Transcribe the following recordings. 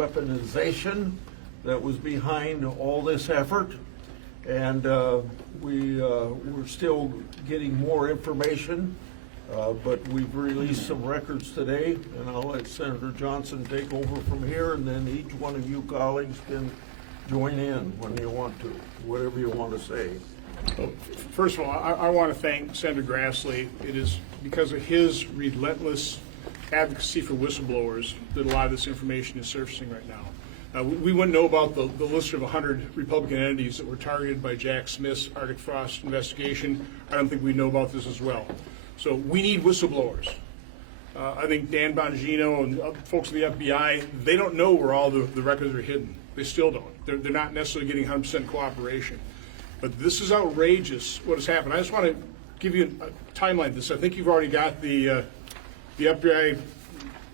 weaponization that was behind all this effort. And we're still getting more information, but we've released some records today, and I'll let Senator Johnson take over from here, and then each one of you colleagues can join in when you want to, whatever you want to say. First of all, I want to thank Senator Grassley. It is because of his relentless advocacy for whistleblowers that a lot of this information is surfacing right now. We wouldn't know about the list of 100 Republican entities that were targeted by Jack Smith's Arctic Frost investigation. I don't think we know about this as well. So we need whistleblowers. I think Dan Bongino and folks in the FBI, they don't know where all the records are hidden. They still don't. They're not necessarily getting 100% cooperation. But this is outrageous what has happened. I just want to give you a timeline of this. I think you've already got the FBI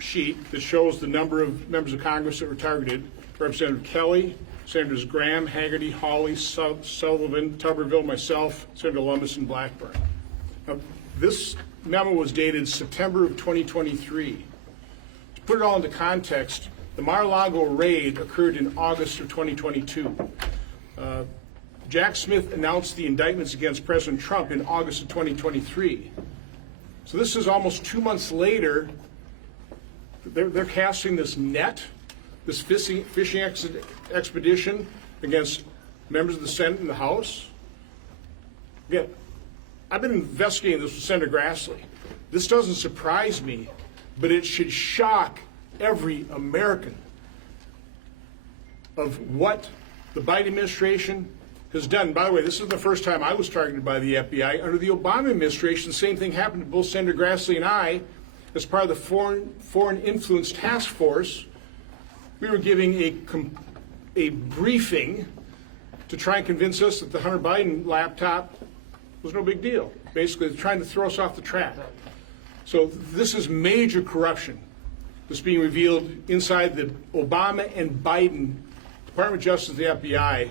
sheet that shows the number of members of Congress that were targeted. Representative Kelly, Senators Graham, Haggerty, Hawley, Sullivan, Tuberville, myself, Senator Lummis, and Blackburn. Now, this memo was dated September of 2023. To put it all into context, the Mar-a-Lago raid occurred in August of 2022. Jack Smith announced the indictments against President Trump in August of 2023. So this is almost 2 months later. They're casting this net, this fishing expedition against members of the Senate and the House. Again, I've been investigating this with Senator Grassley. This doesn't surprise me, but it should shock every American of what the Biden administration has done. By the way, this is the first time I was targeted by the FBI. Under the Obama administration, the same thing happened to both Senator Grassley and I. As part of the Foreign Influence Task Force, we were giving a briefing to try and convince us that the Hunter Biden laptop was no big deal. Basically, they're trying to throw us off the track. So this is major corruption that's being revealed inside the Obama and Biden Department of Justice and the FBI.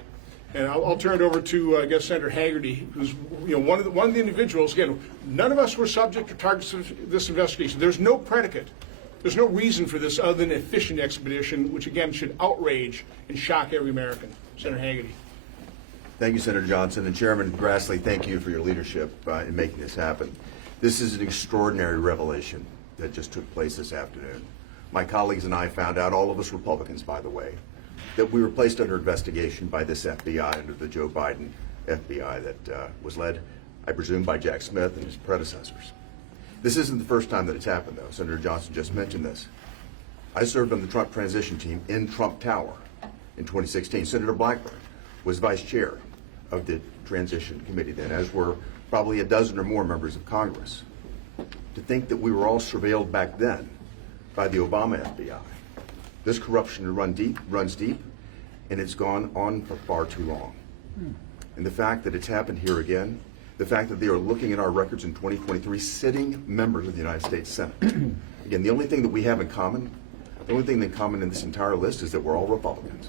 And I'll turn it over to, I guess, Senator Haggerty, who's one of the individuals. Again, none of us were subject to targets of this investigation. There's no predicate. There's no reason for this other than a fishing expedition, which, again, should outrage and shock every American. Senator Haggerty. Thank you, Senator Johnson. And Chairman Grassley, thank you for your leadership in making this happen. This is an extraordinary revelation that just took place this afternoon. My colleagues and I found out, all of us Republicans, by the way, that we were placed under investigation by this FBI, under the Joe Biden FBI that was led, I presume, by Jack Smith and his predecessors. This isn't the first time that it's happened, though. Senator Johnson just mentioned this. I served on the Trump transition team in Trump Tower in 2016. Senator Blackburn was vice chair of the transition committee then, as were probably a dozen or more members of Congress. To think that we were all surveilled back then by the Obama FBI. This corruption runs deep, and it's gone on for far too long. And the fact that it's happened here again, the fact that they are looking at our records in 2023, sitting members of the United States Senate. Again, the only thing that we have in common, the only thing in common in this entire list is that we're all Republicans.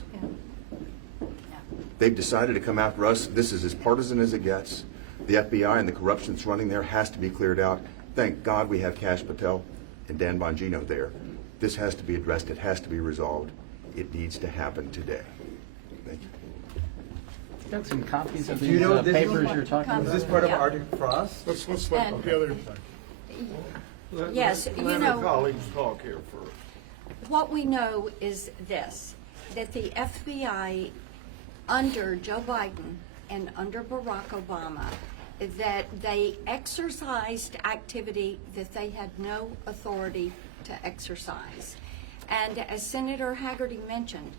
They've decided to come after us. This is as partisan as it gets. The FBI and the corruption that's running there has to be cleared out. Thank God we have Kash Patel and Dan Bongino there. This has to be addressed. It has to be resolved. It needs to happen today. Thank you. Got some copies of Do you these know this papers you're talking about? Is this part of Arctic Frost? Let's let the other. Yes, you Let know, our colleagues talk here first. what we know is this, that the FBI under Joe Biden and under Barack Obama, that they exercised activity that they had no authority to exercise. And as Senator Haggerty mentioned,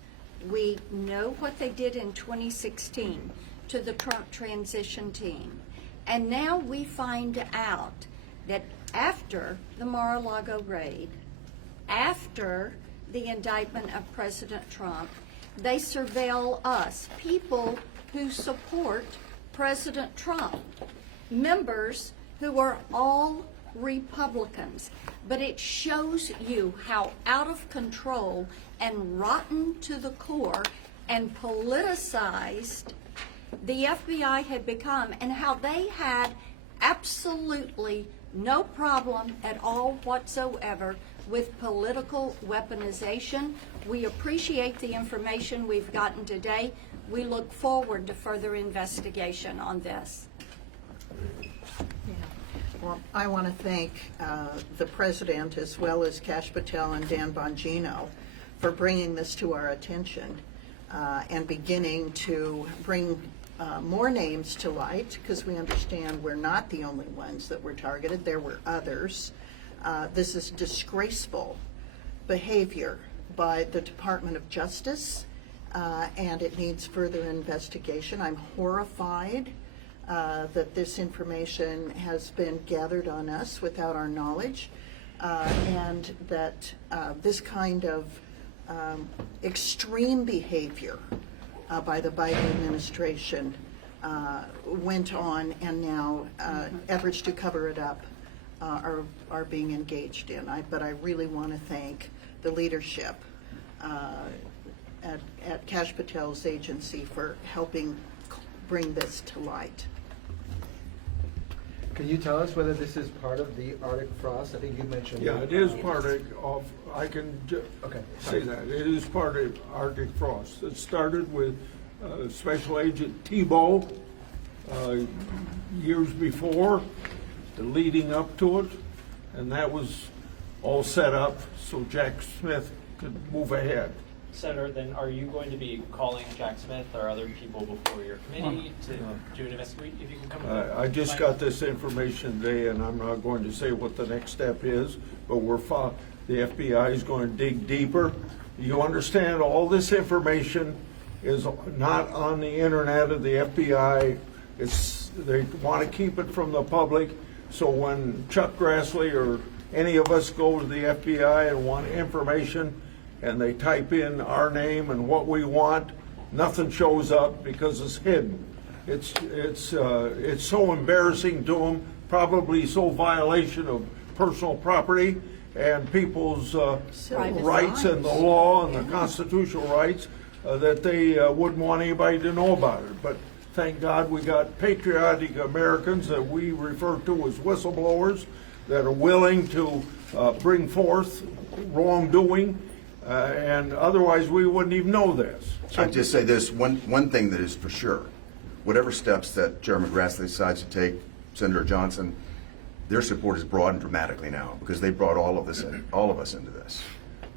we know what they did in 2016 to the Trump transition team. And now we find out that after the Mar-a-Lago raid, after the indictment of President Trump, they surveil us, people who support President Trump, members who are all Republicans. But it shows you how out of control and rotten to the core and politicized the FBI had become, and how they had absolutely no problem at all whatsoever with political weaponization. We appreciate the information we've gotten today. We look forward to further investigation on this. Well, I want to thank the president as well as Kash Patel and Dan Bongino for bringing this to our attention and beginning to bring more names to light, because we understand we're not the only ones that were targeted. There were others. This is disgraceful behavior by the Department of Justice, and it needs further investigation. I'm horrified that this information has been gathered on us without our knowledge, and that this kind of extreme behavior by the Biden administration went on, and now efforts to cover it up are being engaged in. But I really want to thank the leadership at Kash Patel's agency for helping bring this to light. Can you tell us whether this is part of the Arctic frost? I think you mentioned. Yeah, it is part of, I can Okay. say that. It is part of Arctic frost. It started with Special Agent Tebow years before, leading up to it, and that was all set up so Jack Smith could move ahead. Senator, then are you going to be calling Jack Smith or other people before your committee to do an investigation? If you can come. I just got this information today, and I'm not going to say what the next step is, but the FBI is going to dig deeper. You understand, all this information is not on the internet of the FBI. They want to keep it from the public, so when Chuck Grassley or any of us go to the FBI and want information, and they type in our name and what we want, nothing shows up because it's hidden. It's so embarrassing to them, probably so violation of personal property and people's rights and the law and the constitutional rights that they wouldn't want anybody to know about it. But thank God we got patriotic Americans that we refer to as whistleblowers that are willing to bring forth wrongdoing. And otherwise, we wouldn't even know this. I'd just say this, one thing that is for sure, whatever steps that Chairman Grassley decides to take, Senator Johnson, their support is broadened dramatically now because they brought all of us into this.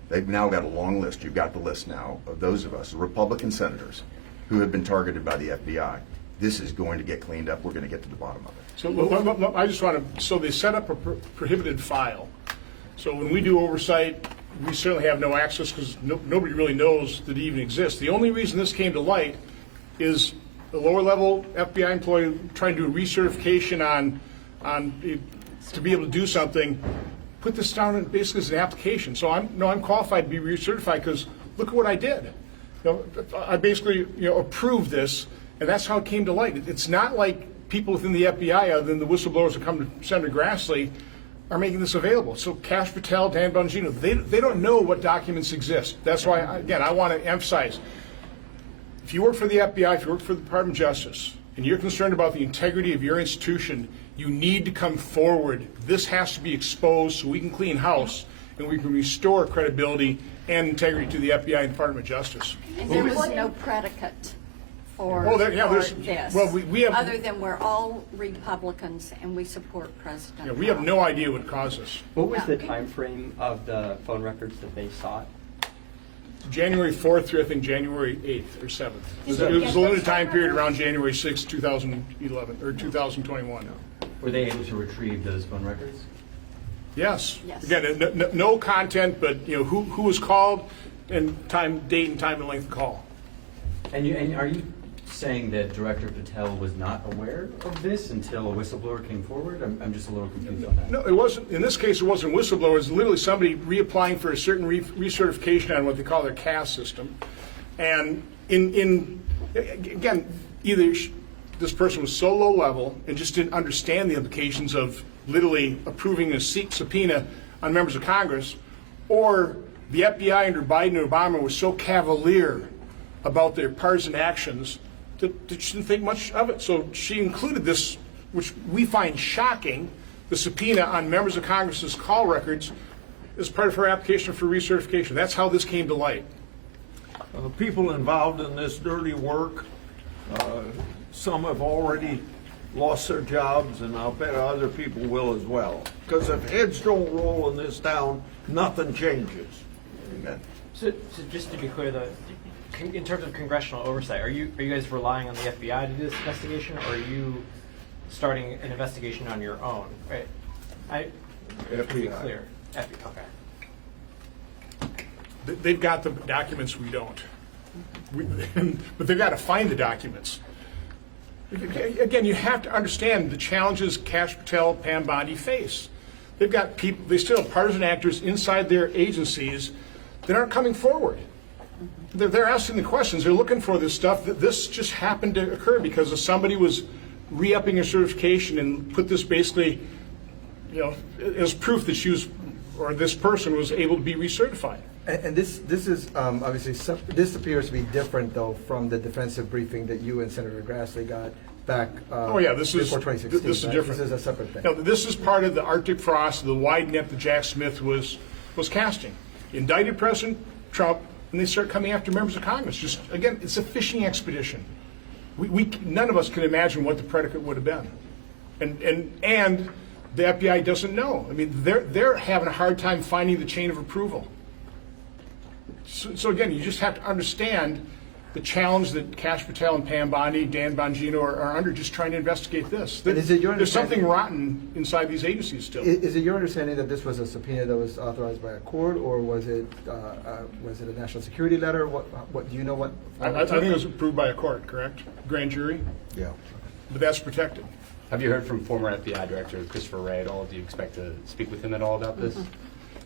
They've now got a long list. You've got the list now of those of us, Republican senators, who have been targeted by the FBI. This is going to get cleaned up. We're going to get to the bottom of it. So I just want to, so they set up a prohibited file. So when we do oversight, we certainly have no access because nobody really knows that it even exists. The only reason this came to light is a lower level FBI employee trying to do a recertification on to be able to do something, put this down basically as an application. So I'm qualified to be recertified because look at what I did. I basically approved this, and that's how it came to light. It's not like people within the FBI, other than the whistleblowers that come to Senator Grassley, are making this available. So Kash Patel, Dan Bongino, they don't know what documents exist. That's why, again, I want to emphasize, if you work for the FBI, if you work for the Department of Justice, and you're concerned about the integrity of your institution, you need to come forward. This has to be exposed so we can clean house and we can restore credibility and integrity to the FBI and Department of Justice. And there was no predicate for, Oh, this, well, we have, other than we're all Republicans and we support President we have Trump. no idea what caused this. What was the time frame of the phone records that they sought? January 4th through, I think, January 8th or 7th. It was a limited time period around January 6th, 2011, or 2021. Were they able to retrieve those phone records? Yes. Yes. Again, no content, but who was called and date and time and length of call. And are you saying that Director Patel was not aware of this until a whistleblower came forward? I'm just a little confused on that. No, it wasn't. In this case, it wasn't whistleblower. It was literally somebody reapplying for a certain recertification on what they call their CAS system. And again, either this person was so low level and just didn't understand the implications of literally approving a subpoena on members of Congress, or the FBI under Biden and Obama was so cavalier about their partisan actions that she didn't think much of it. So she included this, which we find shocking, the subpoena on members of Congress's call records as part of her application for recertification. That's how this came to light. People involved in this dirty work, some have already lost their jobs, and I'll bet other people will as well. Because if heads don't roll in this town, nothing changes. Amen. So just to be clear, in terms of congressional oversight, are you guys relying on the FBI to do this investigation, or are you starting an investigation on your own? Right? To be FBI. clear. Okay. They've got the documents, we don't. But they've got to find the documents. Again, you have to understand the challenges Kash Patel, Pam Bondi face. They've got people, they still have partisan actors inside their agencies that aren't coming forward. They're asking the questions, they're looking for this stuff. This just happened to occur because somebody was re-upping her certification and put this basically, as proof that she was, or this person was able to be recertified. And this is obviously, this appears to be different though from the defensive briefing that you and Senator Grassley got back Oh yeah, this is before 2016. This is right? different. This is a separate thing. No, this is part of the Arctic frost, the wide net that Jack Smith was casting. Indicted President Trump, and they start coming after members of Congress. Just again, it's a fishing expedition. None of us can imagine what the predicate would have been, and the FBI doesn't know. I mean, they're having a hard time finding the chain of approval. So again, you just have to understand the challenge that Kash Patel and Pam Bondi, Dan Bongino are under just trying to investigate this. And is it your There's something understanding- rotten inside these agencies still. Is it your understanding that this was a subpoena that was authorized by a court, or was it a national security letter? What do you know? What I think it was approved by a court, correct? Grand jury, Yeah. but that's protected. Have you heard from former FBI Director Christopher Wray at all? Do you expect to speak with him at all about this?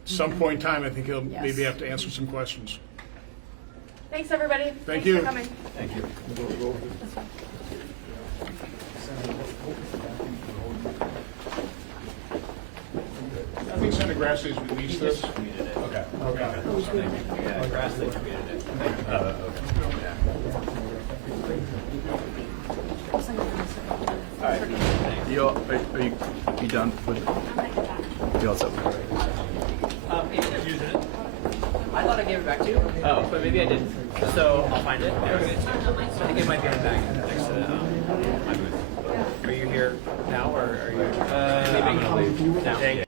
Some point in time, I think he'll Yes. maybe have to answer some questions. Thanks, everybody. Thank Thanks you. for coming. Thank you. I think Senator Grassley's released this. Tweeted it. Okay. Yeah, Grassley tweeted it. All right. Are you done with? You all set? I thought I gave it back to you. Oh, but maybe I didn't. So I'll find it. I think it might be in the bag next to my booth. Are you here now, or are you leaving? I'm gonna leave now.